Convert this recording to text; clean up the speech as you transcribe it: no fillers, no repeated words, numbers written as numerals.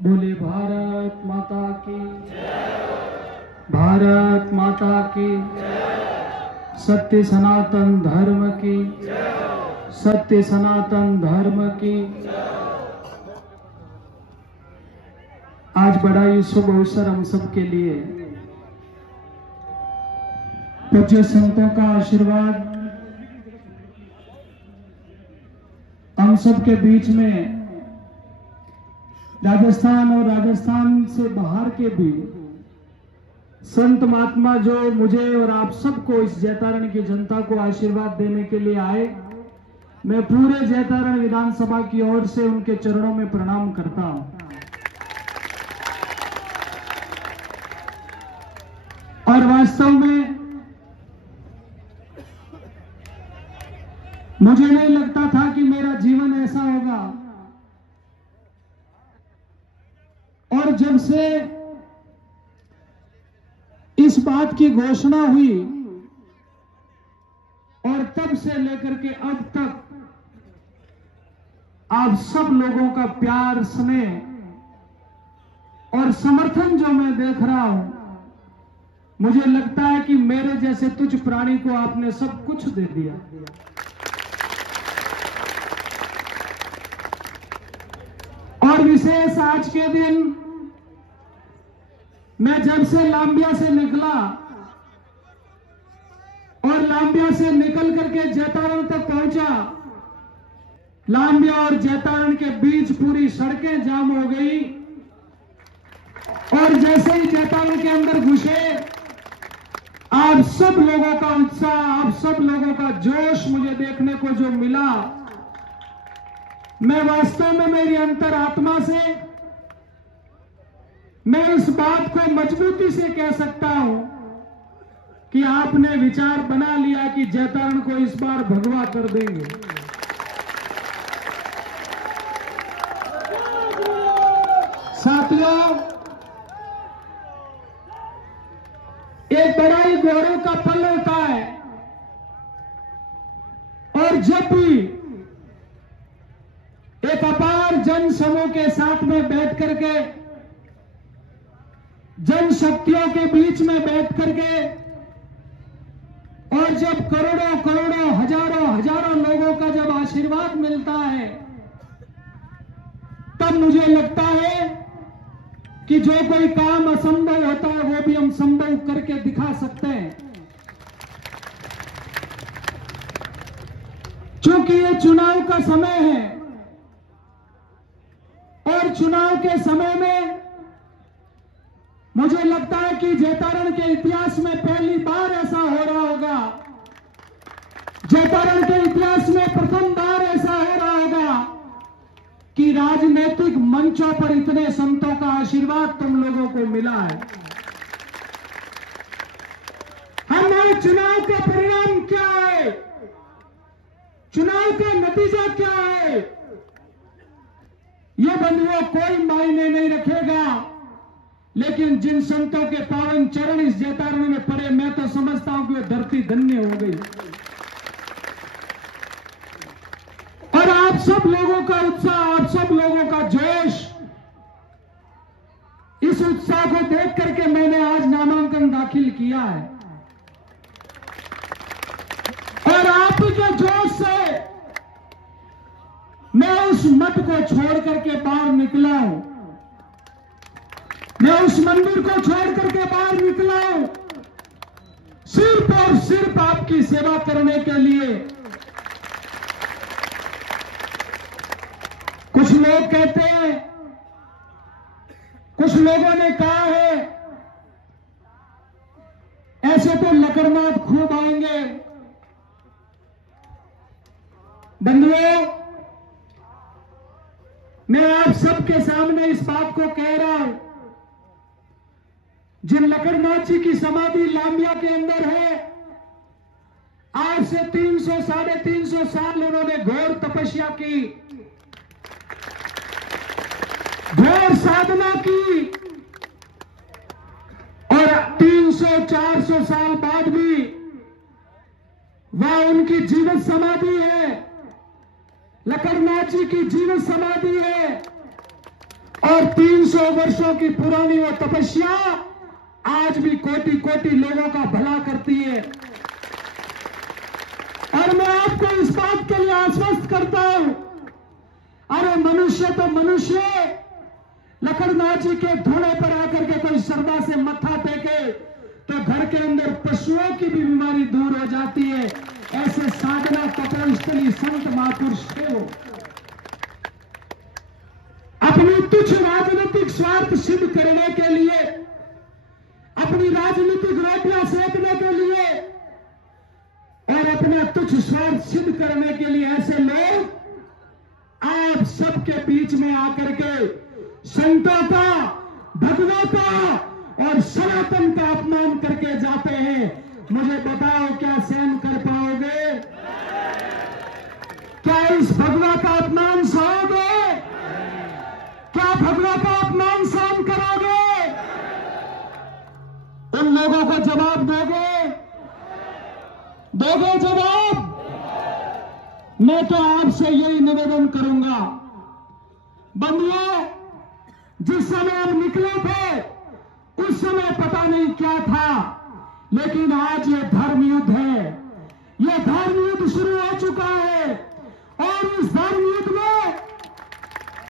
बोले भारत माता की, भारत माता की, सत्य सनातन धर्म की, सत्य सनातन धर्म की। आज बड़ा ही शुभ अवसर हम सब के लिए, पूज्य संतों का आशीर्वाद हम सब के बीच में, राजस्थान और राजस्थान से बाहर के भी संत महात्मा जो मुझे और आप सबको, इस जैतारण की जनता को आशीर्वाद देने के लिए आए, मैं पूरे जैतारण विधानसभा की ओर से उनके चरणों में प्रणाम करता हूं। और वास्तव में मुझे नहीं लगता था कि मेरा जीवन ऐसा होगा, और जब से इस बात की घोषणा हुई और तब से लेकर के अब तक आप सब लोगों का प्यार, स्नेह और समर्थन जो मैं देख रहा हूं, मुझे लगता है कि मेरे जैसे तुच्छ प्राणी को आपने सब कुछ दे दिया। और विशेष आज के दिन मैं जब से लांबिया से निकला और लांबिया से निकल करके जैतारण तक पहुंचा, लांबिया और जैतारण के बीच पूरी सड़कें जाम हो गई। और जैसे ही जैतारण के अंदर घुसे, आप सब लोगों का उत्साह, आप सब लोगों का जोश मुझे देखने को जो मिला, मैं वास्तव में मेरी अंतरात्मा से मैं इस बात को मजबूती से कह सकता हूं कि आपने विचार बना लिया कि जैतारण को इस बार भगवा कर देंगे। साथियों, एक बड़ा ही गौरव का पल होता है, और जब भी एक अपार जन समूह के साथ में बैठ करके, जन शक्तियों के बीच में बैठ करके, और जब करोड़ों करोड़ों, हजारों हजारों लोगों का जब आशीर्वाद मिलता है, तब मुझे लगता है कि जो कोई काम असंभव होता है वो भी हम संभव करके दिखा सकते हैं। क्योंकि ये चुनाव का समय है, और चुनाव के समय में मुझे लगता है कि जैतारण के इतिहास में पहली बार ऐसा हो रहा होगा, जैतारण के इतिहास में प्रथम बार ऐसा हो रहा होगा कि राजनीतिक मंचों पर इतने संतों का आशीर्वाद तुम लोगों को मिला है। हमारे चुनाव का परिणाम क्या है, चुनाव का नतीजा क्या है, यह बंधुओं कोई मायने नहीं रखेगा, लेकिन जिन संतों के पावन चरण इस जैतारण में पड़े, मैं तो समझता हूं कि वह धरती धन्य हो गई। और आप सब लोगों का उत्साह, आप सब लोगों का जोश, इस उत्साह को देख करके मैंने आज नामांकन दाखिल किया है। और आपके जोश से मैं उस मठ को छोड़ करके बाहर निकला हूं, मैं उस मंदिर को छोड़ करके बाहर निकला हूं, सिर्फ और सिर्फ आपकी सेवा करने के लिए। कुछ लोग कहते हैं, कुछ लोगों ने कहा है, ऐसे तो लकड़नाथ खूब आएंगे। बंधुओं, मैं आप सबके सामने इस बात को कह रहा हूं, जिन लकड़नाथ जी की समाधि लांबिया के अंदर है, आज से 300 साढ़े 300 साल उन्होंने घोर तपस्या की, घोर साधना की, और 300-400 साल बाद भी वह उनकी जीवित समाधि है, लकड़नाथ जी की जीवित समाधि है। और 300 300 वर्षों की पुरानी वो तपस्या आज भी कोटि कोटि लोगों का भला करती है। और मैं आपको इस बात के लिए आश्वस्त करता हूं, अरे मनुष्य तो मनुष्य, लखननाथ जी के धोने पर आकर के कोई श्रद्धा से मत्था टेके तो घर के अंदर पशुओं की भी बीमारी दूर हो जाती है। ऐसे साधना तपोस्थली संत महापुरुष थे वो। अपनी तुच्छ राजनीतिक स्वार्थ सिद्ध करने के लिए, अपनी राजनीतिक रोटियां सेकने के लिए और अपना तुच्छ स्वार्थ सिद्ध करने के लिए ऐसे लोग आप सबके बीच में आकर के संतों का, भगवों का और सनातन का अपमान करके जाते हैं। मुझे बताओ, क्या सहन कर पाओगे? क्या इस भगवा का अपमान सहोगे? क्या भगवा का अपमान सहन करोगे? उन लोगों को जवाब दोगे? दोगे जवाब? मैं तो आपसे यही निवेदन करूंगा, बंधुओं, जिस समय हम निकले थे उस समय पता नहीं क्या था, लेकिन आज ये धर्म युद्ध है। ये धर्म युद्ध शुरू हो चुका है।